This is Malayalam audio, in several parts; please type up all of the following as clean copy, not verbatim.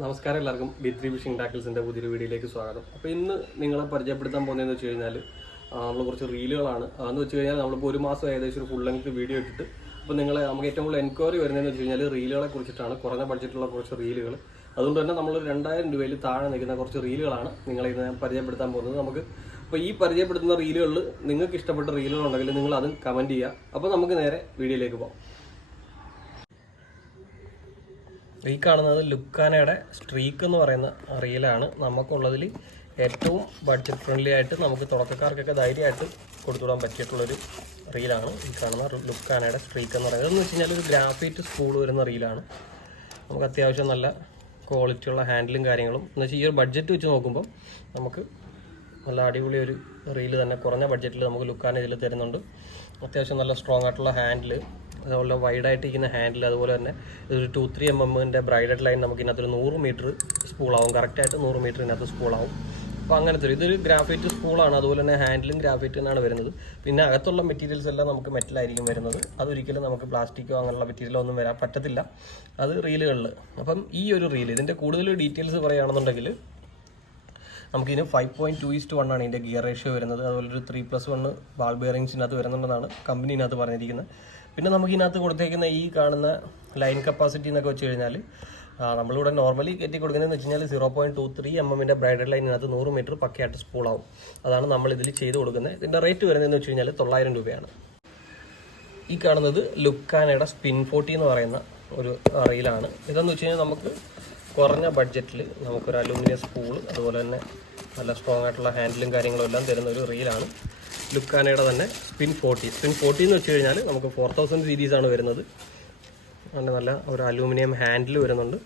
നമസ്കാരം എല്ലാവർക്കും B3 ഫിഷിംഗ് ടാക്കിൾസിൻ്റെ പുതിയൊരു വീഡിയോയിലേക്ക് സ്വാഗതം. അപ്പോൾ ഇന്ന് നിങ്ങളെ പരിചയപ്പെടുത്താൻ പോകുന്നതെന്ന് വെച്ച് കഴിഞ്ഞാൽ നമ്മൾ കുറച്ച് റീലുകളാണ്. അതെന്ന് വെച്ച് കഴിഞ്ഞാൽ നമ്മളിപ്പോൾ ഒരു മാസം ഏകദേശം ഒരു ഫുൾ ലെങ്ത് വീഡിയോ ഇട്ടിട്ട് അപ്പോൾ നമുക്ക് ഏറ്റവും കൂടുതൽ എൻക്വയറി വരുന്നതെന്ന് വെച്ച് കഴിഞ്ഞാൽ റീലുകളെ കുറിച്ചിട്ടാണ്. കുറഞ്ഞ ബഡ്ജറ്റുള്ള കുറച്ച് റീലുകൾ. അതുകൊണ്ട് തന്നെ നമ്മൾ 2000 രൂപയിൽ താഴെ നിൽക്കുന്ന കുറച്ച് റീലുകളാണ് നിങ്ങളെ ഇന്ന് പരിചയപ്പെടുത്താൻ പോകുന്നത്. നമുക്ക് അപ്പോൾ ഈ പരിചയപ്പെടുത്തുന്ന റീലുകളിൽ നിങ്ങൾക്ക് ഇഷ്ടപ്പെട്ട റീലുകളുണ്ടെങ്കിൽ നിങ്ങൾ അതും കമൻറ്റ് ചെയ്യുക. അപ്പോൾ നമുക്ക് നേരെ വീഡിയോയിലേക്ക് പോകാം. ഈ കാണുന്നത് ലുക്കാനയുടെ സ്ട്രീക്ക് എന്ന് പറയുന്ന റീലാണ്. നമുക്കുള്ളതിൽ ഏറ്റവും ബഡ്ജറ്റ് ഫ്രണ്ട്ലി ആയിട്ട് നമുക്ക് തുടക്കക്കാർക്കൊക്കെ ധൈര്യമായിട്ട് കൊടുത്തുവിടാൻ പറ്റിയിട്ടുള്ളൊരു റീലാണ് ഈ കാണുന്ന ലുക്കാനയുടെ സ്ട്രീക്ക് എന്ന് പറയുന്നത്. എന്ന് വെച്ച് കഴിഞ്ഞാൽ ഒരു ഗ്രാഫൈറ്റ് സ്പൂൾ വരുന്ന റീലാണ്. നമുക്ക് അത്യാവശ്യം നല്ല ക്വാളിറ്റിയുള്ള ഹാൻഡിലും കാര്യങ്ങളും എന്ന് വെച്ചാൽ ഈ ഒരു ബഡ്ജറ്റ് വെച്ച് നോക്കുമ്പോൾ നമുക്ക് നല്ല അടിപൊളി ഒരു റീല് തന്നെ കുറഞ്ഞ ബഡ്ജറ്റിൽ നമുക്ക് ലുക്കാന ഇതിൽ തരുന്നുണ്ട്. അത്യാവശ്യം നല്ല സ്ട്രോങ് ആയിട്ടുള്ള ഹാൻഡിൽ, അതുപോലെ വൈഡായിട്ടിരിക്കുന്ന ഹാൻഡിൽ, അതുപോലെ തന്നെ ഇതൊരു 2-3 mm ബ്രൈഡഡ് ലൈൻ നമുക്ക് ഇതിനകത്തൊരു 100 മീറ്റർ സ്പൂളാവും. കറക്റ്റായിട്ട് 100 മീറ്റർ ഇതിനകത്ത് സ്പൂളാവും. അപ്പോൾ അങ്ങനത്തെ ഇതൊരു ഗ്രാഫൈറ്റ് സ്പൂളാണ്. അതുപോലെ തന്നെ ഹാൻഡിലും ഗ്രാഫൈറ്റ് തന്നെയാണ് വരുന്നത്. പിന്നെ അകത്തുള്ള മെറ്റീരിയൽസ് എല്ലാം നമുക്ക് മെറ്റലായിരിക്കും വരുന്നത്. അതൊരിക്കലും നമുക്ക് പ്ലാസ്റ്റിക്കോ അങ്ങനെയുള്ള മെറ്റീരിയലോ ഒന്നും വരാൻ പറ്റത്തില്ല അത് റീലുകളിൽ. അപ്പം ഈ ഒരു റീൽ ഇതിൻ്റെ കൂടുതൽ ഡീറ്റെയിൽസ് പറയുകയാണെന്നുണ്ടെങ്കിൽ നമുക്കിതിന് 5.2:1 ആണ് ഇതിൻ്റെ ഗിയർ റേഷ്യോ വരുന്നത്. അതുപോലെ ഒരു 3+1 ബാൾ ബെയറിങ്സിനകത്ത് വരുന്നുണ്ടെന്നാണ് കമ്പനി ഇതിനകത്ത് പറഞ്ഞിരിക്കുന്നത്. പിന്നെ നമുക്ക് ഇതിനകത്ത് കൊടുത്തേക്കുന്ന ഈ കാണുന്ന ലൈൻ കപ്പാസിറ്റി എന്നൊക്കെ വെച്ച് കഴിഞ്ഞാൽ നമ്മളിവിടെ നോർമലി കയറ്റി കൊടുക്കുന്നതെന്ന് വെച്ച് കഴിഞ്ഞാൽ 0.23 mm ബ്രൈഡൽ ലൈനിനകത്ത് 100 മീറ്റർ പക്കയായിട്ട് സ്പൂളാവും. അതാണ് നമ്മളിതിൽ ചെയ്ത് കൊടുക്കുന്നത്. ഇതിൻ്റെ റേറ്റ് വരുന്നതെന്ന് വെച്ച് കഴിഞ്ഞാൽ 900 രൂപയാണ്. ഈ കാണുന്നത് ലുക്കാനയുടെ സ്പിൻ 40 എന്ന് പറയുന്ന ഒരു റീലാണ്. ഇതെന്ന് വെച്ച് കഴിഞ്ഞാൽ നമുക്ക് കുറഞ്ഞ ബഡ്ജറ്റിൽ നമുക്കൊരു അലൂമിനിയം സ്പൂള്, അതുപോലെ തന്നെ നല്ല സ്ട്രോങ് ആയിട്ടുള്ള ഹാൻഡിലും കാര്യങ്ങളും എല്ലാം തരുന്ന ഒരു റീലാണ് ലുക്കാനയുടെ തന്നെ സ്പിൻ 40 എന്ന് വെച്ച് കഴിഞ്ഞാൽ നമുക്ക് 4000 സീരീസാണ് വരുന്നത്. അങ്ങനെ നല്ല ഒരു അലൂമിനിയം ഹാൻഡിൽ വരുന്നുണ്ട്.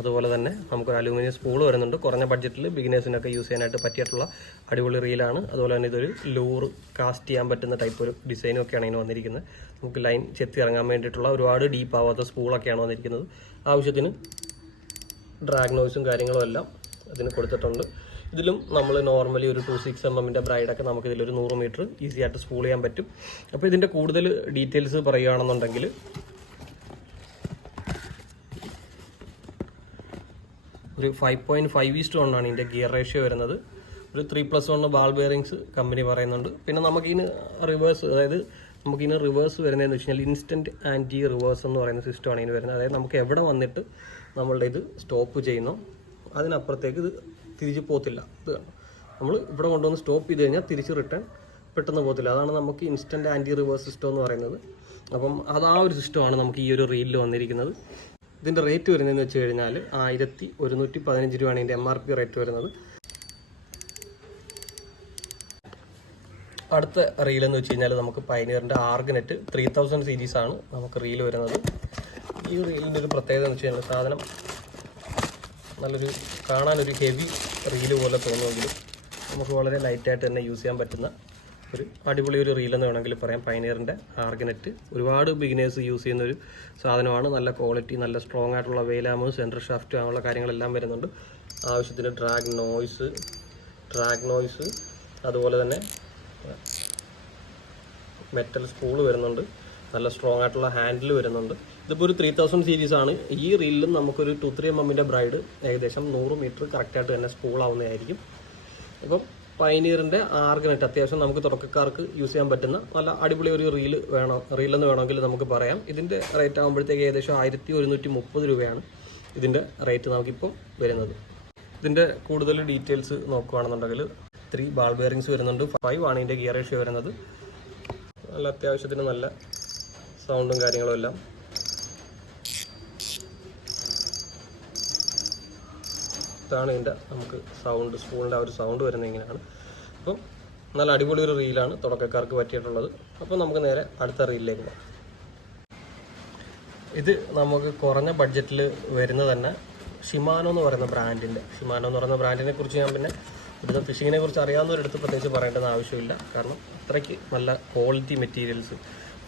അതുപോലെ തന്നെ നമുക്കൊരു അലൂമിനിയം സ്പൂൾ വരുന്നുണ്ട്. കുറഞ്ഞ ബഡ്ജറ്റിൽ ബിഗിനേഴ്സിനൊക്കെ യൂസ് ചെയ്യാനായിട്ട് പറ്റിയിട്ടുള്ള അടിപൊളി റീലാണ്. അതുപോലെ തന്നെ ഇതൊരു ലൂറ് കാസ്റ്റ് ചെയ്യാൻ പറ്റുന്ന ടൈപ്പ് ഒരു ഡിസൈനും ഒക്കെയാണ് ഇതിന് വന്നിരിക്കുന്നത്. നമുക്ക് ലൈൻ ചെത്തി ഇറങ്ങാൻ വേണ്ടിയിട്ടുള്ള ഒരുപാട് ഡീപ്പ് ആവാത്ത സ്പൂളൊക്കെയാണ് വന്നിരിക്കുന്നത്. ആവശ്യത്തിന് ഡ്രാഗ് നോയ്സും കാര്യങ്ങളും എല്ലാം ഇതിന് കൊടുത്തിട്ടുണ്ട്. ഇതിലും നമ്മൾ നോർമലി ഒരു 2.6 mm ബ്രൈഡൊക്കെ നമുക്ക് ഇതിലൊരു 100 മീറ്റർ ഈസി ആയിട്ട് സ്പൂൾ ചെയ്യാൻ പറ്റും. അപ്പോൾ ഇതിൻ്റെ കൂടുതൽ ഡീറ്റെയിൽസ് പറയുകയാണെന്നുണ്ടെങ്കിൽ ഒരു 5.5:1 ആണ് ഇതിൻ്റെ ഗിയർ റേഷ്യോ വരുന്നത്. ഒരു 3+1 ബാൾ ബെയറിങ്സ് കമ്പനി പറയുന്നുണ്ട്. പിന്നെ നമുക്കിതിന് റിവേഴ്സ്, അതായത് നമുക്കിതിന് റിവേഴ്സ് വരുന്നതെന്ന് വെച്ച് കഴിഞ്ഞാൽ ഇൻസ്റ്റൻറ്റ് ആൻറ്റി റിവേഴ്സ് എന്ന് പറയുന്ന സിസ്റ്റമാണ് ഇതിന് വരുന്നത്. അതായത് നമുക്ക് എവിടെ വന്നിട്ട് നമ്മളുടെ ഇത് സ്റ്റോപ്പ് ചെയ്യുന്നോ അതിനപ്പുറത്തേക്ക് ഇത് തിരിച്ച് പോകത്തില്ല. ഇത് നമ്മൾ ഇവിടെ കൊണ്ടുവന്ന് സ്റ്റോപ്പ് ചെയ്ത് കഴിഞ്ഞാൽ തിരിച്ച് റിട്ടേൺ പെട്ടെന്ന് പോകത്തില്ല. അതാണ് നമുക്ക് ഇൻസ്റ്റൻറ്റ് ആൻറ്റി റിവേഴ്സ് സിസ്റ്റം എന്ന് പറയുന്നത്. അപ്പം ആ ഒരു സിസ്റ്റമാണ് നമുക്ക് ഈ ഒരു റീലിൽ വന്നിരിക്കുന്നത്. ഇതിൻ്റെ റേറ്റ് വരുന്നതെന്ന് വെച്ച് കഴിഞ്ഞാൽ 1115 രൂപയാണ് ഇതിൻ്റെ MRP റേറ്റ് വരുന്നത്. അടുത്ത റീലെന്ന് വെച്ച് കഴിഞ്ഞാൽ നമുക്ക് പൈനിയറിൻ്റെ ആർഗനെറ്റ് 3000 സീരീസാണ് നമുക്ക് റീൽ വരുന്നത്. ഈ റീലിൻ്റെ ഒരു പ്രത്യേകത എന്ന് വെച്ച് കഴിഞ്ഞാൽ സാധനം നല്ലൊരു കാണാനൊരു ഹെവി റീല് പോലെ തോന്നുമെങ്കിലും നമുക്ക് വളരെ ലൈറ്റായിട്ട് തന്നെ യൂസ് ചെയ്യാൻ പറ്റുന്ന ഒരു അടിപൊളി ഒരു റീലെന്ന് വേണമെങ്കിൽ പറയാം. പൈനിയറിൻ്റെ ആർഗനെറ്റ് ഒരുപാട് ബിഗിനേഴ്സ് യൂസ് ചെയ്യുന്ന ഒരു സാധനമാണ്. നല്ല ക്വാളിറ്റി, നല്ല സ്ട്രോങ് ആയിട്ടുള്ള വെയിലാമ്, സെൻറ്റർ ഷാഫ്റ്റ് അങ്ങനെയുള്ള കാര്യങ്ങളെല്ലാം വരുന്നുണ്ട്. ആവശ്യത്തിന് ഡ്രാഗ് നോയ്സ് അതുപോലെ തന്നെ മെറ്റൽ സ്പൂള് വരുന്നുണ്ട്. നല്ല സ്ട്രോങ് ആയിട്ടുള്ള ഹാൻഡിൽ വരുന്നുണ്ട്. ഇതിപ്പോൾ ഒരു 3000 സീരീസാണ്. ഈ റീലിലും നമുക്കൊരു 2-3 mm ബ്രൈഡ് ഏകദേശം 100 മീറ്റർ കറക്റ്റായിട്ട് തന്നെ സ്പൂളാവുന്നതായിരിക്കും. അപ്പം പൈനിയറിൻ്റെ ആർഗനെറ്റ് അത്യാവശ്യം നമുക്ക് തുടക്കക്കാർക്ക് യൂസ് ചെയ്യാൻ പറ്റുന്ന നല്ല അടിപൊളി ഒരു റീലെന്ന് വേണമെങ്കിൽ നമുക്ക് പറയാം. ഇതിൻ്റെ റേറ്റ് ആകുമ്പോഴത്തേക്ക് ഏകദേശം 1130 രൂപയാണ് ഇതിൻ്റെ റേറ്റ് നമുക്കിപ്പോൾ വരുന്നത്. ഇതിൻ്റെ കൂടുതൽ ഡീറ്റെയിൽസ് നോക്കുകയാണെന്നുണ്ടെങ്കിൽ 3 ബാൾ ബെയറിങ്സ് വരുന്നുണ്ട്. 5 ആണ് ഇതിൻ്റെ ഗിയർ റേഷ്യോ വരുന്നത്. നല്ല അത്യാവശ്യത്തിന് നല്ല സൗണ്ടും കാര്യങ്ങളും എല്ലാം. ഇതാണ് ഇതിൻ്റെ നമുക്ക് സൗണ്ട്, സ്പൂണിൻ്റെ ആ ഒരു സൗണ്ട് വരുന്നത് ഇങ്ങനെയാണ്. അപ്പം നല്ല അടിപൊളി ഒരു റീലാണ് തുടക്കക്കാർക്ക് പറ്റിയിട്ടുള്ളത്. അപ്പോൾ നമുക്ക് നേരെ അടുത്ത റീലിലേക്ക് പോകാം. ഇത് നമുക്ക് കുറഞ്ഞ ബഡ്ജറ്റിൽ വരുന്ന തന്നെ ഷിമാനോ എന്ന് പറയുന്ന ബ്രാൻഡിനെ കുറിച്ച് ഞാൻ പിന്നെ ഇവിടുത്തെ ഫിഷിങ്ങിനെ കുറിച്ച് അറിയാവുന്നവരെടുത്ത് പ്രത്യേകിച്ച് പറയേണ്ടത് ആവശ്യമില്ല. കാരണം അത്രയ്ക്ക് നല്ല ക്വാളിറ്റി മെറ്റീരിയൽസ്,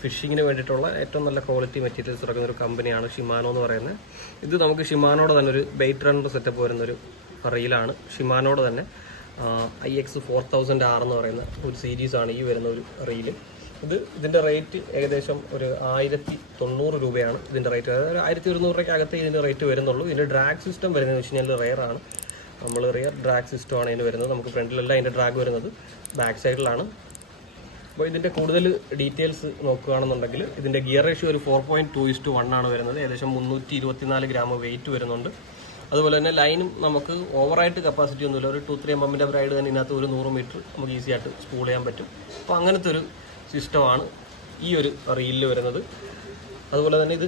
ഫിഷിങ്ങിന് വേണ്ടിയിട്ടുള്ള ഏറ്റവും നല്ല ക്വാളിറ്റി മെറ്റീരിയൽസ് ഇറക്കുന്ന ഒരു കമ്പനിയാണ് ഷിമാനോ എന്ന് പറയുന്നത്. ഇത് നമുക്ക് ഷിമാനോടെ തന്നെ ഒരു ബെയ്റ്റ് റണ്ണർ സെറ്റപ്പ് വരുന്നൊരു റീലാണ്. ഷിമാനോടെ തന്നെ IX4000R എന്ന് പറയുന്ന ഒരു സീരീസാണ് ഈ വരുന്ന ഒരു റീല്. ഇതിൻ്റെ റേറ്റ് ഏകദേശം ഒരു 1090 രൂപയാണ് ഇതിൻ്റെ റേറ്റ്. അതായത് 1100 രൂപയ്ക്കകത്തേ ഇതിൻ്റെ റേറ്റ് വരുന്നുള്ളൂ. ഇതിൻ്റെ ഡ്രാഗ് സിസ്റ്റം വരുന്നതെന്ന് വെച്ച് കഴിഞ്ഞാൽ റെയറാണ്. നമ്മൾ റിയർ ഡ്രാഗ് സിസ്റ്റമാണ് ഇതിന് വരുന്നത്. നമുക്ക് ഫ്രണ്ടിലല്ല അതിൻ്റെ ഡ്രാഗ് വരുന്നത്, ബാക്ക് സൈഡിലാണ്. അപ്പോൾ ഇതിൻ്റെ കൂടുതൽ ഡീറ്റെയിൽസ് നോക്കുകയാണെന്നുണ്ടെങ്കിൽ ഇതിൻ്റെ ഗിയർ റേഷ്യോ ഒരു 4.2:1 ആണ് വരുന്നത്. ഏകദേശം 324 ഗ്രാം വെയിറ്റ് വരുന്നുണ്ട്. അതുപോലെ തന്നെ ലൈനും നമുക്ക് ഓവറായിട്ട് കപ്പാസിറ്റി ഒന്നുമില്ല. ഒരു 2-3 mm ബ്രൈഡ് തന്നെ ഇതിനകത്ത് ഒരു 100 മീറ്റർ നമുക്ക് ഈസി ആയിട്ട് സ്പൂൾ ചെയ്യാൻ പറ്റും. അപ്പോൾ അങ്ങനത്തെ ഒരു സിസ്റ്റമാണ് ഈ ഒരു റീലിൽ വരുന്നത്. അതുപോലെ തന്നെ ഇത്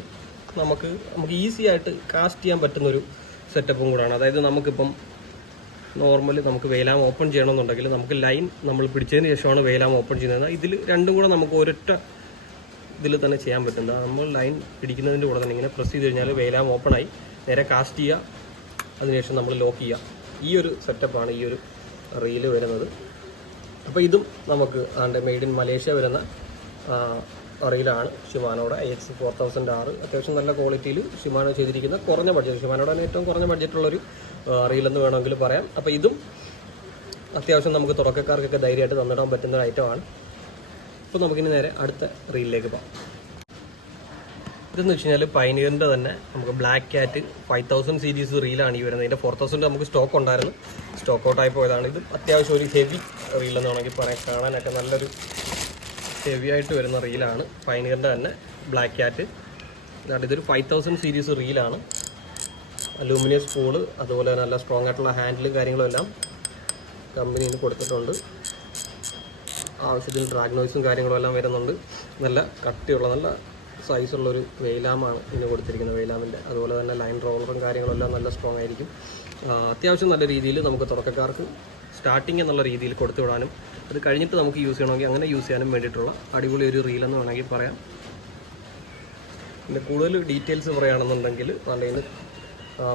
നമുക്ക് ഈസി ആയിട്ട് കാസ്റ്റ് ചെയ്യാൻ പറ്റുന്നൊരു സെറ്റപ്പും കൂടാണ്. അതായത് നമുക്കിപ്പം നോർമലി നമുക്ക് വെയിലാം ഓപ്പൺ ചെയ്യണമെന്നുണ്ടെങ്കിൽ നമുക്ക് ലൈൻ നമ്മൾ പിടിച്ചതിന് ശേഷമാണ് വെയിലാം ഓപ്പൺ ചെയ്യുന്നത്. ഇതിൽ രണ്ടും കൂടെ നമുക്ക് ഒരൊറ്റ ഇതിൽ തന്നെ ചെയ്യാൻ പറ്റുന്നത്. നമ്മൾ ലൈൻ പിടിക്കുന്നതിൻ്റെ കൂടെ തന്നെ ഇങ്ങനെ പ്രസ് ചെയ്ത് കഴിഞ്ഞാൽ വെയിലാം ഓപ്പണായി നേരെ കാസ്റ്റ് ചെയ്യുക, അതിനുശേഷം നമ്മൾ ലോക്ക് ചെയ്യുക. ഈ ഒരു സെറ്റപ്പാണ് ഈ ഒരു റീല് വരുന്നത്. അപ്പോൾ ഇതും നമുക്ക് മെയ്ഡ് ഇൻ മലേഷ്യ വരുന്ന റീലാണ്. ഷിമാനോയുടെ IX4000R. അത്യാവശ്യം നല്ല ക്വാളിറ്റിയിൽ ഷിമാനോ ചെയ്തിരിക്കുന്ന കുറഞ്ഞ ബഡ്ജറ്റ്, ഷിമാനോയുടെ തന്നെ ഏറ്റവും കുറഞ്ഞ ബഡ്ജറ്റുള്ളൊരു റീലെന്ന് വേണമെങ്കിൽ പറയാം. അപ്പോൾ ഇതും അത്യാവശ്യം നമുക്ക് തുടക്കക്കാർക്കൊക്കെ ധൈര്യമായിട്ട് തന്നിടാൻ പറ്റുന്ന ഒരു ഐറ്റമാണ്. അപ്പോൾ നമുക്കിനി നേരെ അടുത്ത റീലിലേക്ക് പോകാം. ഇതെന്ന് വെച്ച് കഴിഞ്ഞാൽ പൈനിയറിൻ്റെ തന്നെ നമുക്ക് ബ്ലാക്ക് ക്യാറ്റ് 5000 സീരീസ് റീലാണ് ഈ വരുന്നത്. ഇതിൻ്റെ 4000 നമുക്ക് സ്റ്റോക്ക് ഉണ്ടായിരുന്നു, സ്റ്റോക്ക് ഔട്ടായി പോയതാണ്. ഇത് അത്യാവശ്യം ഒരു ഹെവി റീലെന്ന് വേണമെങ്കിൽ പറയാം. കാണാനൊക്കെ നല്ലൊരു ഹെവി ആയിട്ട് വരുന്ന റീലാണ്. പൈനിയറിൻ്റെ തന്നെ ബ്ലാക്ക് ക്യാറ്റ്. ഇതൊരു 5000 സീരീസ് റീലാണ്. അലൂമിനിയം സ്പൂള്, അതുപോലെ തന്നെ നല്ല സ്ട്രോങ് ആയിട്ടുള്ള ഹാൻഡിലും കാര്യങ്ങളും എല്ലാം കമ്പനിയിൽ കൊടുത്തിട്ടുണ്ട്. ആവശ്യത്തിന് ഡ്രാഗ് നോയ്സും കാര്യങ്ങളും എല്ലാം വരുന്നുണ്ട്. നല്ല കട്ടിയുള്ള നല്ല സൈസുള്ളൊരു വെയിലാമാണ് ഇതിന് കൊടുത്തിരിക്കുന്നത്, വെയിലാമിൻ്റെ. അതുപോലെ തന്നെ ലൈൻ റോളറും കാര്യങ്ങളെല്ലാം നല്ല സ്ട്രോങ് ആയിരിക്കും. അത്യാവശ്യം നല്ല രീതിയിൽ നമുക്ക് തുടക്കക്കാർക്ക് സ്റ്റാർട്ടിങ് എന്നുള്ള രീതിയിൽ കൊടുത്തു വിടാനും അത് കഴിഞ്ഞിട്ട് നമുക്ക് യൂസ് ചെയ്യണമെങ്കിൽ അങ്ങനെ യൂസ് ചെയ്യാനും വേണ്ടിയിട്ടുള്ള അടിപൊളി ഒരു റീലെന്ന് വേണമെങ്കിൽ പറയാം. പിന്നെ കൂടുതൽ ഡീറ്റെയിൽസ് പറയുകയാണെന്നുണ്ടെങ്കിൽ നല്ല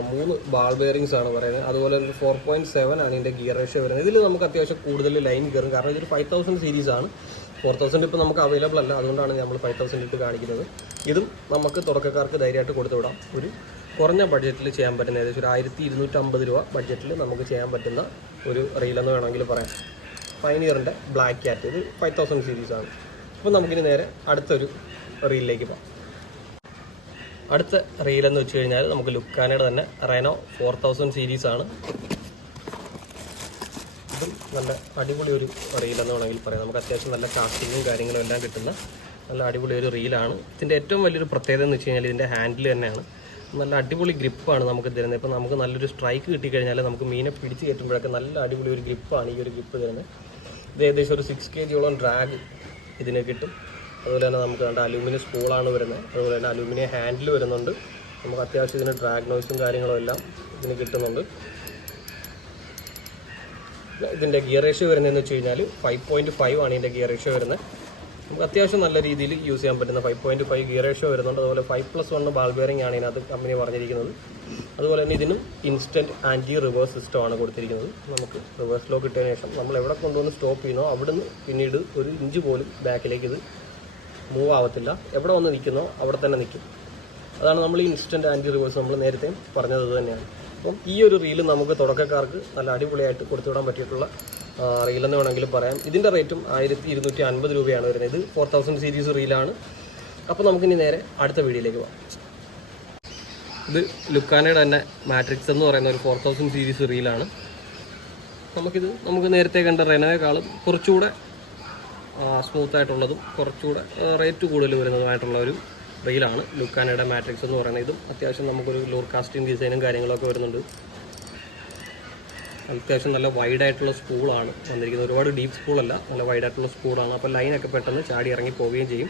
3 ബാൾ ബെയറിങ്സ് ആണ് പറയുന്നത്. അതുപോലെ ഒരു 4.7 ആണ് ഇതിൻ്റെ ഗിയർ റേഷ്യോ വരുന്നത്. ഇതിൽ നമുക്ക് അത്യാവശ്യം കൂടുതൽ ലൈൻ കയറും, കാരണം ഇതൊരു 5000 സീരീസ് ആണ്. 4000 ഇപ്പോൾ നമുക്ക് അവൈലബിൾ അല്ല, അതുകൊണ്ടാണ് നമ്മൾ 5000 ഇട്ട് കാണിക്കുന്നത്. ഇതും നമുക്ക് തുടക്കക്കാർക്ക് ധൈര്യമായിട്ട് കൊടുത്തു വിടാം. ഒരു കുറഞ്ഞ ബഡ്ജറ്റിൽ ചെയ്യാൻ പറ്റുന്ന ഏകദേശം ഒരു 1250 രൂപ ബഡ്ജറ്റിൽ നമുക്ക് ചെയ്യാൻ പറ്റുന്ന ഒരു റീലെന്ന് വേണമെങ്കിൽ പറയാം. പൈനിയറിൻ്റെ ബ്ലാക്ക് ക്യാറ്റ്, ഇത് 5000 സീരീസ് ആണ്. അപ്പോൾ നമുക്കിനി നേരെ അടുത്തൊരു റീലിലേക്ക് പോകാം. അടുത്ത റീലെന്ന് വെച്ച് കഴിഞ്ഞാൽ നമുക്ക് ലുക്കാനയുടെ തന്നെ റെനോ 4000 സീരീസ് ആണ്. ഇതും നല്ല അടിപൊളി ഒരു റീലെന്ന് വേണമെങ്കിൽ പറയാം. നമുക്ക് അത്യാവശ്യം നല്ല കാസ്റ്റിങ്ങും കാര്യങ്ങളും എല്ലാം കിട്ടുന്ന നല്ല അടിപൊളി ഒരു റീലാണ്. ഇതിൻ്റെ ഏറ്റവും വലിയൊരു പ്രത്യേകത എന്ന് വെച്ച് കഴിഞ്ഞാൽ ഇതിൻ്റെ ഹാൻഡിൽ തന്നെയാണ്. നല്ല അടിപൊളി ഗ്രിപ്പാണ് നമുക്ക് തരുന്നത്. ഇപ്പോൾ നമുക്ക് നല്ലൊരു സ്ട്രൈക്ക് കിട്ടിക്കഴിഞ്ഞാൽ നമുക്ക് മീനെ പിടിച്ച് കയറ്റുമ്പോഴൊക്കെ നല്ല അടിപൊളി ഒരു ഗ്രിപ്പാണ് ഈ ഒരു ഗ്രിപ്പ് തരുന്നത്. ഇത് ഏകദേശം ഒരു 6 kg ഡ്രാഗ് ഇതിന് കിട്ടും. അതുപോലെ തന്നെ നമുക്ക് കണ്ട അലൂമിനിയം സ്പൂളാണ് വരുന്നത്. അതുപോലെ തന്നെ അലൂമിനിയം ഹാൻഡിൽ വരുന്നുണ്ട്. നമുക്ക് അത്യാവശ്യം ഇതിന് ഡ്രാഗ് നോയ്സും കാര്യങ്ങളും എല്ലാം ഇതിന് കിട്ടുന്നുണ്ട്. ഇതിൻ്റെ ഗിയർ റേഷ്യോ വരുന്നതെന്ന് വെച്ച് കഴിഞ്ഞാൽ 5.5 ആണ് ഇതിൻ്റെ ഗിയർ റേഷ്യോ വരുന്നത്. നമുക്ക് അത്യാവശ്യം നല്ല രീതിയിൽ യൂസ് ചെയ്യാൻ പറ്റുന്ന 5.5 ഗിയർ റേഷ്യോ വരുന്നുണ്ട്. അതുപോലെ 5+1 ബാൾ ബെയറിംഗ് ആണ് ഇതിനകത്ത് കമ്പനി പറഞ്ഞിരിക്കുന്നത്. അതുപോലെ തന്നെ ഇതിനും ഇൻസ്റ്റൻറ്റ് ആൻറ്റി റിവേഴ്സ് സിസ്റ്റമാണ് കൊടുത്തിരിക്കുന്നത്. നമുക്ക് റിവേഴ്സ് ലോക്ക് ഇട്ടതിന് ശേഷം നമ്മൾ എവിടെ കൊണ്ടുവന്ന് സ്റ്റോപ്പ് ചെയ്യുന്നോ അവിടുന്ന് പിന്നീട് ഒരു ഇഞ്ച് പോലും ബാക്കിലേക്ക് ഇത് മൂവ് ആവത്തില്ല. എവിടെ വന്ന് നിൽക്കുന്നോ അവിടെ തന്നെ നിൽക്കും. അതാണ് നമ്മൾ ഈ ഇൻസ്റ്റൻറ്റ് ആൻറ്റി റിവേഴ്സ് നമ്മൾ നേരത്തെ പറഞ്ഞത് തന്നെയാണ്. അപ്പം ഈ ഒരു റീല് നമുക്ക് തുടക്കക്കാർക്ക് നല്ല അടിപൊളിയായിട്ട് കൊടുത്തുവിടാൻ പറ്റിയിട്ടുള്ള റീലെന്ന് വേണമെങ്കിൽ പറയാം. ഇതിൻ്റെ റേറ്റും 1250 രൂപയാണ് വരുന്നത്. ഇത് 4000 സീരീസ് റീലാണ്. അപ്പോൾ നമുക്കിനി നേരെ അടുത്ത വീഡിയോയിലേക്ക് പോകാം. ഇത് ലുക്കാനയുടെ തന്നെ മാട്രിക്സ് എന്ന് പറയുന്ന ഒരു 4000 സീരീസ് റീലാണ്. നമുക്ക് നേരത്തെ കണ്ട റെനോയെക്കാളും കുറച്ചുകൂടെ സ്മൂത്തായിട്ടുള്ളതും കുറച്ചുകൂടെ റേറ്റ് കൂടുതൽ വരുന്നതുമായിട്ടുള്ള ഒരു റീലാണ് ലുക്കാനയുടെ മാട്രിക്സ് എന്ന് പറയുന്നത്. ഇതും അത്യാവശ്യം നമുക്കൊരു ലൂർ കാസ്റ്റിംഗ് ഡിസൈനും കാര്യങ്ങളൊക്കെ വരുന്നുണ്ട്. അത്യാവശ്യം നല്ല വൈഡായിട്ടുള്ള സ്പൂളാണ് വന്നിരിക്കുന്നത്. ഒരുപാട് ഡീപ്പ് സ്പൂളല്ല, നല്ല വൈഡായിട്ടുള്ള സ്പൂളാണ്. അപ്പോൾ ലൈനൊക്കെ പെട്ടെന്ന് ചാടി ഇറങ്ങി പോവുകയും ചെയ്യും.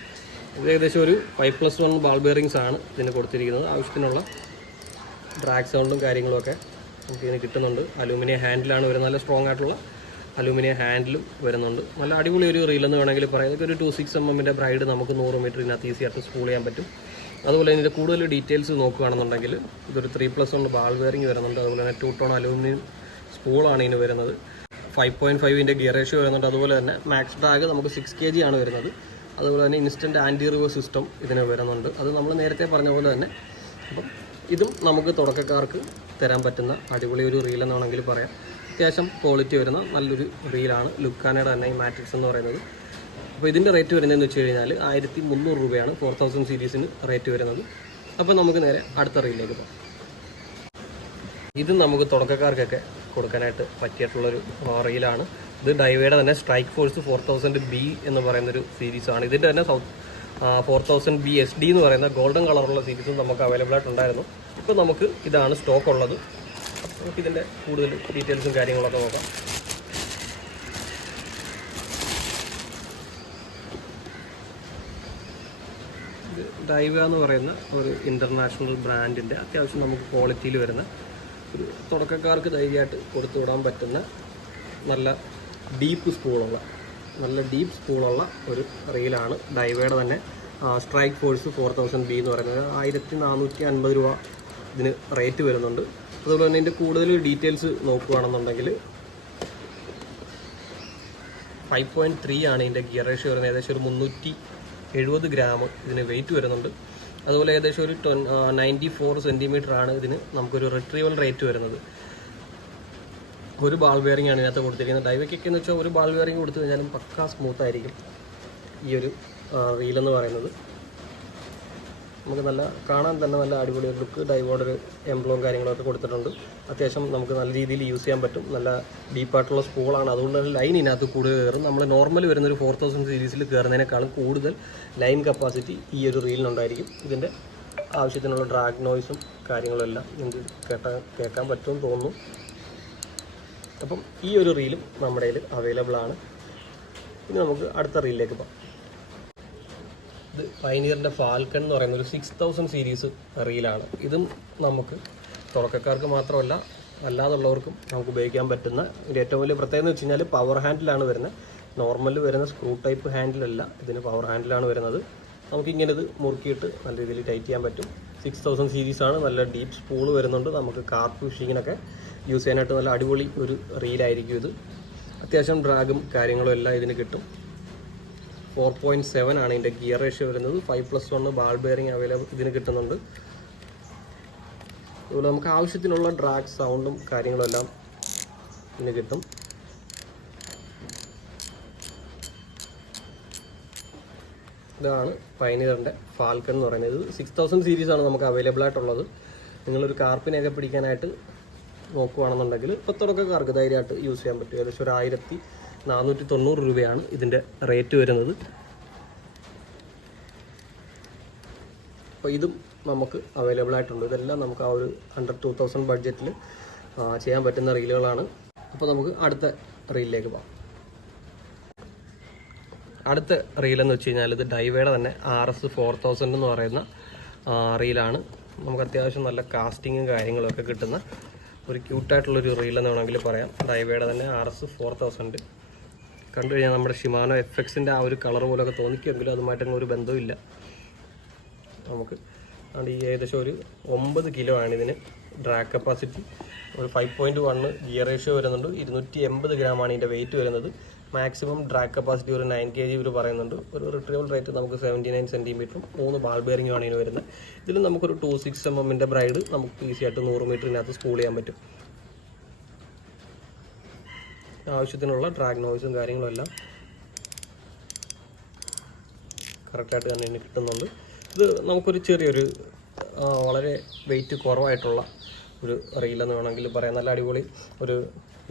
ഇത് ഏകദേശം ഒരു 5+1 ബാൾ ബെയറിങ്സ് ആണ് ഇതിന് കൊടുത്തിരിക്കുന്നത്. ആവശ്യത്തിനുള്ള ഡ്രാഗ് സൗണ്ടും കാര്യങ്ങളുമൊക്കെ നമുക്ക് ഇതിന് കിട്ടുന്നുണ്ട്. അലൂമിനിയം ഹാൻഡിലാണ് വരുന്നത്. നല്ല സ്ട്രോങ് ആയിട്ടുള്ള അലൂമിനിയം ഹാൻഡിലും വരുന്നുണ്ട്. നല്ല അടിപൊളി ഒരു റീലെന്ന് വേണമെങ്കിൽ പറയാം. ഇതൊക്കെ ഒരു 2.6 mm ബ്രൈഡ് നമുക്ക് 100 മീറ്റർ ഇതിനകത്ത് ഈസി ആയിട്ട് സ്പൂൾ ചെയ്യാൻ പറ്റും. അതുപോലെ ഇതിൻ്റെ കൂടുതൽ ഡീറ്റെയിൽസ് നോക്കുകയാണെന്നുണ്ടെങ്കിൽ ഇതൊരു 3+1 ബാൾ ബെയറിംഗ് വരുന്നുണ്ട്. അതുപോലെ തന്നെ 2 ടോൺ അലൂമിനിയം സ്പൂളാണ് ഇതിന് വരുന്നത്. 5.5 ഗിയർ റേഷ്യോ വരുന്നുണ്ട്. അതുപോലെ തന്നെ മാക്സ് ഡ്രാഗ് നമുക്ക് 6 kg ആണ് വരുന്നത്. അതുപോലെ തന്നെ ഇൻസ്റ്റൻറ്റ് ആൻറ്റി റിവേഴ്സ് സിസ്റ്റം ഇതിന് വരുന്നുണ്ട്. അത് നമ്മൾ നേരത്തെ പറഞ്ഞ പോലെ തന്നെ. അപ്പം ഇതും നമുക്ക് തുടക്കക്കാർക്ക് തരാൻ പറ്റുന്ന അടിപൊളി ഒരു റീലെന്ന് വേണമെങ്കിൽ പറയാം. അത്യാവശ്യം ക്വാളിറ്റി വരുന്ന നല്ലൊരു റീലാണ് ലുക്കാനയുടെ തന്നെ ഈ മാട്രിക്സ് എന്ന് പറയുന്നത്. അപ്പോൾ ഇതിൻ്റെ റേറ്റ് വരുന്നതെന്ന് വെച്ച് കഴിഞ്ഞാൽ 1300 രൂപയാണ് 4000 സീരീസിന് റേറ്റ് വരുന്നത്. അപ്പോൾ നമുക്ക് നേരെ അടുത്ത റീലിലേക്ക് പോകാം. ഇത് നമുക്ക് തുടക്കക്കാർക്കൊക്കെ കൊടുക്കാനായിട്ട് പറ്റിയിട്ടുള്ളൊരു റീലാണ്. ഇത് ഡൈവയുടെ തന്നെ സ്ട്രൈക്ക് ഫോഴ്സ് 4000B എന്ന് പറയുന്നൊരു സീരീസാണ്. ഇതിൻ്റെ തന്നെ 4000B SD എന്ന് പറയുന്ന ഗോൾഡൻ കളറുള്ള സീരീസും നമുക്ക് അവൈലബിൾ ആയിട്ടുണ്ടായിരുന്നു. ഇപ്പോൾ നമുക്ക് ഇതാണ് സ്റ്റോക്ക് ഉള്ളത്. നമുക്ക് ഇതിൻ്റെ കൂടുതൽ ഡീറ്റെയിൽസും കാര്യങ്ങളൊക്കെ നോക്കാം. ഇത് ഡൈവ എന്ന് പറയുന്ന ഒരു ഇൻ്റർനാഷണൽ ബ്രാൻഡിൻ്റെ അത്യാവശ്യം നമുക്ക് ക്വാളിറ്റിയിൽ വരുന്ന ഒരു തുടക്കക്കാർക്ക് ധൈര്യമായിട്ട് കൊടുത്തു വിടാൻ പറ്റുന്ന നല്ല ഡീപ്പ് സ്പൂളുള്ള ഒരു റീലാണ്. ഡൈവയുടെ തന്നെ സ്ട്രൈക്ക് ഫോഴ്സ് 4000B എന്ന് പറയുന്നത് 1450 രൂപ ഇതിന് റേറ്റ് വരുന്നുണ്ട്. അതുപോലെ തന്നെ ഇതിൻ്റെ കൂടുതൽ ഡീറ്റെയിൽസ് നോക്കുകയാണെന്നുണ്ടെങ്കിൽ 5.3 ആണ് ഇതിൻ്റെ ഗിയർ റേഷ്യോ വരുന്നത്. ഏകദേശം ഒരു 370 ഗ്രാം ഇതിന് വെയിറ്റ് വരുന്നുണ്ട്. അതുപോലെ ഏകദേശം ഒരു 94 സെൻറ്റിമീറ്റർ ആണ് ഇതിന് നമുക്കൊരു റിട്രീവൽ റേറ്റ് വരുന്നത്. ഒരു ബാൾ ബെയറിംഗ് ആണ് ഇതിനകത്ത് കൊടുത്തിരിക്കുന്നത്. ഡൈവയ്ക്കൊക്കെ എന്ന് വെച്ചാൽ ഒരു ബാൾ ബെയറിംഗ് കൊടുത്തു കഴിഞ്ഞാലും പക്കാ സ്മൂത്ത് ആയിരിക്കും ഈ ഒരു റീലെന്ന് പറയുന്നത്. നമുക്ക് നല്ല കാണാൻ തന്നെ നല്ല അടിപൊളി ഒരു ലുക്ക്, ഡൈവോടെ ഒരു എംബ്ലവും കാര്യങ്ങളൊക്കെ കൊടുത്തിട്ടുണ്ട്. അത്യാവശ്യം നമുക്ക് നല്ല രീതിയിൽ യൂസ് ചെയ്യാൻ പറ്റും. നല്ല ഡീപ്പായിട്ടുള്ള സ്പൂളാണ്, അതുകൊണ്ട് തന്നെ ലൈൻ ഇതിനകത്ത് കൂടുതൽ കയറും. നമ്മൾ നോർമൽ വരുന്നൊരു 4000 സീരീസിൽ കയറുന്നതിനേക്കാളും കൂടുതൽ ലൈൻ കപ്പാസിറ്റി ഈ ഒരു റീലിനുണ്ടായിരിക്കും. ഇതിൻ്റെ ആവശ്യത്തിനുള്ള ഡ്രാഗ് നോയ്സും കാര്യങ്ങളും എല്ലാം നിങ്ങൾക്ക് കേൾക്കാൻ പറ്റുമെന്ന് തോന്നുന്നു. അപ്പം ഈ ഒരു റീലും നമ്മുടെ കയ്യിൽ അവൈലബിൾ ആണ്. ഇനി നമുക്ക് അടുത്ത റീലിലേക്ക് പോകാം. ഇത് പൈനിയറിൻ്റെ ഫാൽക്കൺ എന്ന് പറയുന്ന ഒരു 6000 സീരീസ് റീലാണ്. ഇതും നമുക്ക് തുടക്കക്കാർക്ക് മാത്രമല്ല അല്ലാതുള്ളവർക്കും നമുക്ക് ഉപയോഗിക്കാൻ പറ്റുന്ന ഒരു ഏറ്റവും വലിയ പ്രത്യേകത എന്ന് വെച്ച് കഴിഞ്ഞാൽ പവർ ഹാൻഡിലാണ് വരുന്നത്. നോർമൽ വരുന്ന സ്ക്രൂ ടൈപ്പ് ഹാൻഡിലല്ല, ഇതിന് പവർ ഹാൻഡിലാണ് വരുന്നത്. നമുക്കിങ്ങനെ ഇത് മുറുക്കിയിട്ട് നല്ല രീതിയിൽ ടൈറ്റ് ചെയ്യാൻ പറ്റും. 6000 സീരീസാണ്. നല്ല ഡീപ്പ് സ്പൂള് വരുന്നുണ്ട്. നമുക്ക് കാർപ്പ് ഫിഷിങ്ങിനൊക്കെ യൂസ് ചെയ്യാനായിട്ട് നല്ല അടിപൊളി ഒരു റീലായിരിക്കും ഇത്. അത്യാവശ്യം ഡ്രാഗും കാര്യങ്ങളും എല്ലാം ഇതിന് കിട്ടും. 4.7 ആണ് ഇതിൻ്റെ ഗിയർ റേഷ്യോ വരുന്നത്. 5+1 ബാൾ ബെയറിംഗ് അവൈലബിൾ ഇതിന് കിട്ടുന്നുണ്ട്. അതുപോലെ നമുക്ക് ആവശ്യത്തിനുള്ള ഡ്രാഗ് സൗണ്ടും കാര്യങ്ങളും എല്ലാം ഇതിന് കിട്ടും. ഇതാണ് പൈനിയറിൻ്റെ ഫാൽക്കൺ എന്ന് പറയുന്നത്. 6000 സീരീസാണ് നമുക്ക് അവൈലബിൾ ആയിട്ടുള്ളത്. നിങ്ങളൊരു കാർപ്പിനെയൊക്കെ പിടിക്കാനായിട്ട് നോക്കുകയാണെന്നുണ്ടെങ്കിൽ ഇപ്പോൾ തുടക്കക്കാർക്ക് ധൈര്യമായിട്ട് യൂസ് ചെയ്യാൻ പറ്റും. ഏകദേശം ഒരു 1490 രൂപയാണ് ഇതിൻ്റെ റേറ്റ് വരുന്നത്. അപ്പോൾ ഇതും നമുക്ക് അവൈലബിൾ ആയിട്ടുണ്ട്. ഇതെല്ലാം നമുക്ക് ആ ഒരു അണ്ടർ 2000 ബഡ്ജറ്റിൽ ചെയ്യാൻ പറ്റുന്ന റീലുകളാണ്. അപ്പോൾ നമുക്ക് അടുത്ത റീലിലേക്ക് പോകാം. അടുത്ത റീലെന്ന് വെച്ച് കഴിഞ്ഞാൽ ഇത് ഡൈവയുടെ തന്നെ RS 4000 എന്ന് പറയുന്ന റീലാണ്. നമുക്ക് അത്യാവശ്യം നല്ല കാസ്റ്റിങ്ങും കാര്യങ്ങളൊക്കെ കിട്ടുന്ന ഒരു ക്യൂട്ടായിട്ടുള്ളൊരു റീലെന്ന് വേണമെങ്കിൽ പറയാം. ഡൈവയുടെ തന്നെ RS 4000 കണ്ടു കഴിഞ്ഞാൽ നമ്മുടെ ഷിമാനോ FXൻ്റെ ആ ഒരു കളർ പോലെയൊക്കെ തോന്നിക്കുമെങ്കിലും അതുമായിട്ടൊന്നും ഒരു ബന്ധമില്ല. നമുക്ക് അതുകൊണ്ട് ഈ ഏകദേശം ഒരു 9 കിലോ ആണ് ഇതിന് ഡ്രാഗ് കപ്പാസിറ്റി. ഒരു 5.1 ഗിയർ റേഷ്യോ വരുന്നുണ്ട്. 280 ഗ്രാമാണ് ഇതിൻ്റെ വെയിറ്റ് വരുന്നത്. മാക്സിമം ഡ്രാഗ് കപ്പാസിറ്റി ഒരു 9 kg ഇവർ പറയുന്നുണ്ട്. ഒരു റിട്രീവൽ റേറ്റ് നമുക്ക് 79 സെൻറ്റിമീറ്ററും 3 ബാൾ ബെയറിങ്ങുമാണ് ഇതിന് വരുന്നത്. ഇതിൽ നമുക്കൊരു 26 mm ബ്രൈഡ് നമുക്ക് ഈസി ആയിട്ട് 100 മീറ്ററിനകത്ത് സ്കൂൾ ചെയ്യാൻ പറ്റും. ആവശ്യത്തിനുള്ള ഡ്രാഗ് നോയ്സും കാര്യങ്ങളും എല്ലാം കറക്റ്റായിട്ട് തന്നെ ഇതിന് കിട്ടുന്നുണ്ട്. ഇത് നമുക്കൊരു ചെറിയൊരു വളരെ വെയിറ്റ് കുറവായിട്ടുള്ള ഒരു റീലെന്ന് വേണമെങ്കിൽ പറയാം. നല്ല അടിപൊളി ഒരു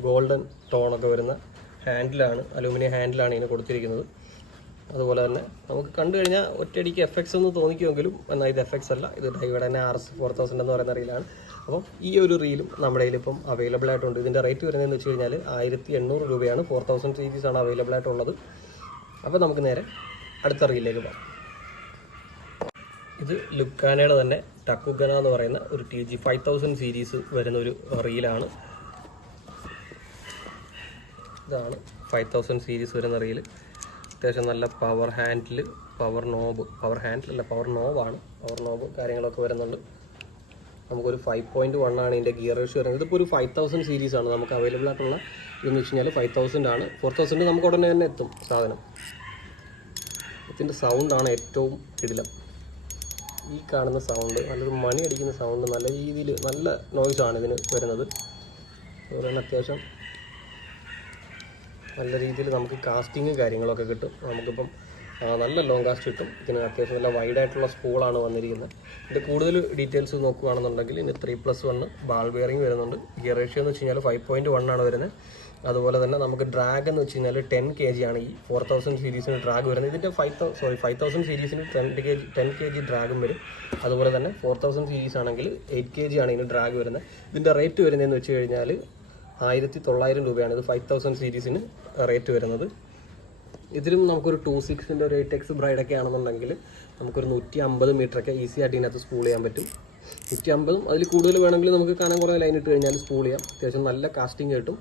ഗോൾഡൻ ടോണൊക്കെ വരുന്ന ഹാൻഡിലാണ്, അലൂമിനിയം ഹാൻഡിലാണ് ഇതിന് കൊടുത്തിരിക്കുന്നത്. അതുപോലെ തന്നെ നമുക്ക് കണ്ടു കഴിഞ്ഞാൽ ഒറ്റയടിക്ക് FX എന്ന് തോന്നിക്കുമെങ്കിലും എന്നാൽ ഇത് FX അല്ല, ഇത് ഡൈവയുടെ തന്നെ RS 4000 എന്ന് പറയുന്ന റീലാണ്. അപ്പം ഈ ഒരു റീലും നമ്മുടെ കയ്യിലിപ്പം അവൈലബിൾ ആയിട്ടുണ്ട്. ഇതിൻ്റെ റേറ്റ് വരുന്നതെന്ന് വെച്ച് കഴിഞ്ഞാൽ 1800 രൂപയാണ്. 4000 സീരീസാണ് അവൈലബിൾ ആയിട്ടുള്ളത്. അപ്പോൾ നമുക്ക് നേരെ അടുത്ത റീലിലേക്ക് പോകാം. ഇത് ലുക്കാനയുടെ തന്നെ ടക്കുഗന എന്ന് പറയുന്ന ഒരു TG 5000 സീരീസ് വരുന്ന ഒരു റീലാണ്. ഇതാണ് 5000 സീരീസ് വരുന്ന റീല്. അത്യാവശ്യം നല്ല പവർ ഹാൻഡിൽ, പവർ നോബ് കാര്യങ്ങളൊക്കെ വരുന്നുണ്ട്. നമുക്കൊരു 5.1 ആണ് ഇതിൻ്റെ ഗിയർ റേഷ്യോ വരുന്നത്. ഇതിപ്പോൾ ഒരു 5000 സീരീസാണ് നമുക്ക് അവൈലബിൾ ആയിട്ടുള്ള. ഇതെന്ന് വെച്ച് കഴിഞ്ഞാൽ 5000 ആണ്. 4000 നമുക്ക് ഉടനെ തന്നെ എത്തും സാധനം. ഇതിൻ്റെ സൗണ്ടാണ് ഏറ്റവും കിടിലം. ഈ കാണുന്ന സൗണ്ട് നല്ലൊരു മണി അടിക്കുന്ന സൗണ്ട്, നല്ല രീതിയിൽ നല്ല നോയ്സാണ് ഇതിന് വരുന്നത്. അതുപോലെ തന്നെ അത്യാവശ്യം നല്ല രീതിയിൽ നമുക്ക് കാസ്റ്റിങ് കാര്യങ്ങളൊക്കെ കിട്ടും. നമുക്കിപ്പം നല്ല ലോങ് കാസ്റ്റ് കിട്ടും. ഇതിന് അത്യാവശ്യം നല്ല വൈഡായിട്ടുള്ള സ്പൂളാണ് വന്നിരിക്കുന്നത്. ഇത് കൂടുതൽ ഡീറ്റെയിൽസ് നോക്കുകയാണെന്നുണ്ടെങ്കിൽ ഇതിന് 3+1 ബാൾ ബെയറിംഗ് വരുന്നുണ്ട്. ഗിയർ റേഷ്യോ എന്ന് വെച്ച് കഴിഞ്ഞാൽ 5.1 ആണ് വരുന്നത്. അതുപോലെ തന്നെ നമുക്ക് ഡ്രാഗ് എന്ന് വെച്ച് കഴിഞ്ഞാൽ 10 kg ആണ് ഈ 4000 സീരീസിന് ഡ്രാഗ് വരുന്നത്. ഇതിൻ്റെ 5000 സീരീസിന് 10 kg ഡ്രാഗും വരും. അതുപോലെ തന്നെ 4000 സീരീസ് ആണെങ്കിൽ 8 kg ആണ് ഇതിന് ഡ്രാഗ് വരുന്നത്. ഇതിൻ്റെ റേറ്റ് വരുന്നതെന്ന് വെച്ച് കഴിഞ്ഞാൽ 1900 രൂപയാണ് ഇത് 5000 സീരീസിന് റേറ്റ് വരുന്നത്. ഇതിലും നമുക്കൊരു 2.6 ഒരു 8X ബ്രൈഡൊക്കെ ആണെന്നുണ്ടെങ്കിൽ നമുക്കൊരു 150 മീറ്ററൊക്കെ ഈസി ആയിട്ട് ഇതിനകത്ത് സ്പൂൾ ചെയ്യാൻ പറ്റും. 150 അതിൽ കൂടുതൽ വേണമെങ്കിൽ നമുക്ക് കനം കുറേ ലൈൻ ഇട്ട് കഴിഞ്ഞാൽ സ്പൂൾ ചെയ്യാം. അത്യാവശ്യം നല്ല കാസ്റ്റിംഗ് കിട്ടും,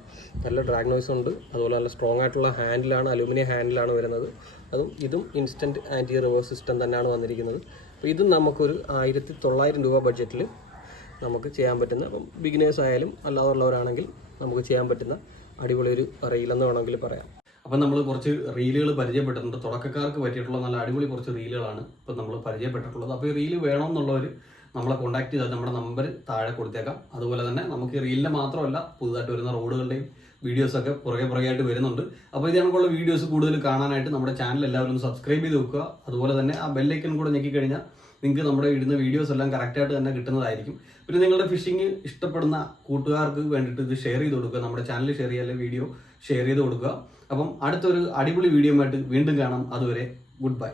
നല്ല ഡ്രാഗ് നോയ്സ് ഉണ്ട്. അതുപോലെ നല്ല സ്ട്രോങ് ആയിട്ടുള്ള ഹാൻഡിലാണ്, അലൂമിനിയം ഹാൻഡിലാണ് വരുന്നത്. ഇതും ഇൻസ്റ്റൻറ്റ് ആൻറ്റി റിവേഴ്സ് സിസ്റ്റം തന്നെയാണ് വന്നിരിക്കുന്നത്. അപ്പോൾ ഇതും നമുക്കൊരു 1900 രൂപ ബഡ്ജറ്റിൽ നമുക്ക് ചെയ്യാൻ പറ്റുന്ന, അപ്പം ബിഗിനേഴ്സ് ആയാലും അല്ലാതുള്ളവരാണെങ്കിൽ നമുക്ക് ചെയ്യാൻ പറ്റുന്ന അടിപൊളി ഒരു റീലെന്ന് വേണമെങ്കിൽ പറയാം. അപ്പം നമ്മൾ കുറച്ച് റീലുകൾ പരിചയപ്പെട്ടിട്ടുണ്ട്. തുടക്കക്കാർക്ക് പറ്റിയിട്ടുള്ള നല്ല അടിപൊളി കുറച്ച് റീലുകളാണ് ഇപ്പം നമ്മൾ പരിചയപ്പെട്ടിട്ടുള്ളത്. അപ്പോൾ ഈ റീല് വേണമെന്നുള്ളവർ നമ്മളെ കോൺടാക്ട് ചെയ്താൽ നമ്മുടെ നമ്പർ താഴെ കൊടുത്തേക്കാം. അതുപോലെ തന്നെ നമുക്ക് ഈ റീലിൻ്റെ മാത്രമല്ല പുതുതായിട്ട് വരുന്ന റോഡുകളുടെയും വീഡിയോസൊക്കെ പുറകെയായിട്ട് വരുന്നുണ്ട്. അപ്പോൾ ഇത് കണക്കുള്ള വീഡിയോസ് കൂടുതൽ കാണാനായിട്ട് നമ്മുടെ ചാനൽ എല്ലാവരും ഒന്ന് സബ്സ്ക്രൈബ് ചെയ്ത് വെക്കുക. അതുപോലെ തന്നെ ആ ബെല്ലൈക്കൺ കൂടെ ഞെക്കിക്കഴിഞ്ഞാൽ നിങ്ങൾക്ക് നമ്മുടെ ഇടുന്ന വീഡിയോസ് എല്ലാം കറക്റ്റായിട്ട് തന്നെ കിട്ടുന്നതായിരിക്കും. പിന്നെ നിങ്ങളുടെ ഫിഷിംഗ് ഇഷ്ടപ്പെടുന്ന കൂട്ടുകാർക്ക് വേണ്ടിയിട്ട് ഇത് ഷെയർ ചെയ്ത് കൊടുക്കുക. നമ്മുടെ ചാനൽ ഷെയർ ചെയ്യാൻ വീഡിയോ ഷെയർ ചെയ്ത് കൊടുക്കുക. അപ്പം അടുത്തൊരു അടിപൊളി വീഡിയോ ആയിട്ട് വീണ്ടും കാണാം. അതുവരെ ഗുഡ് ബൈ.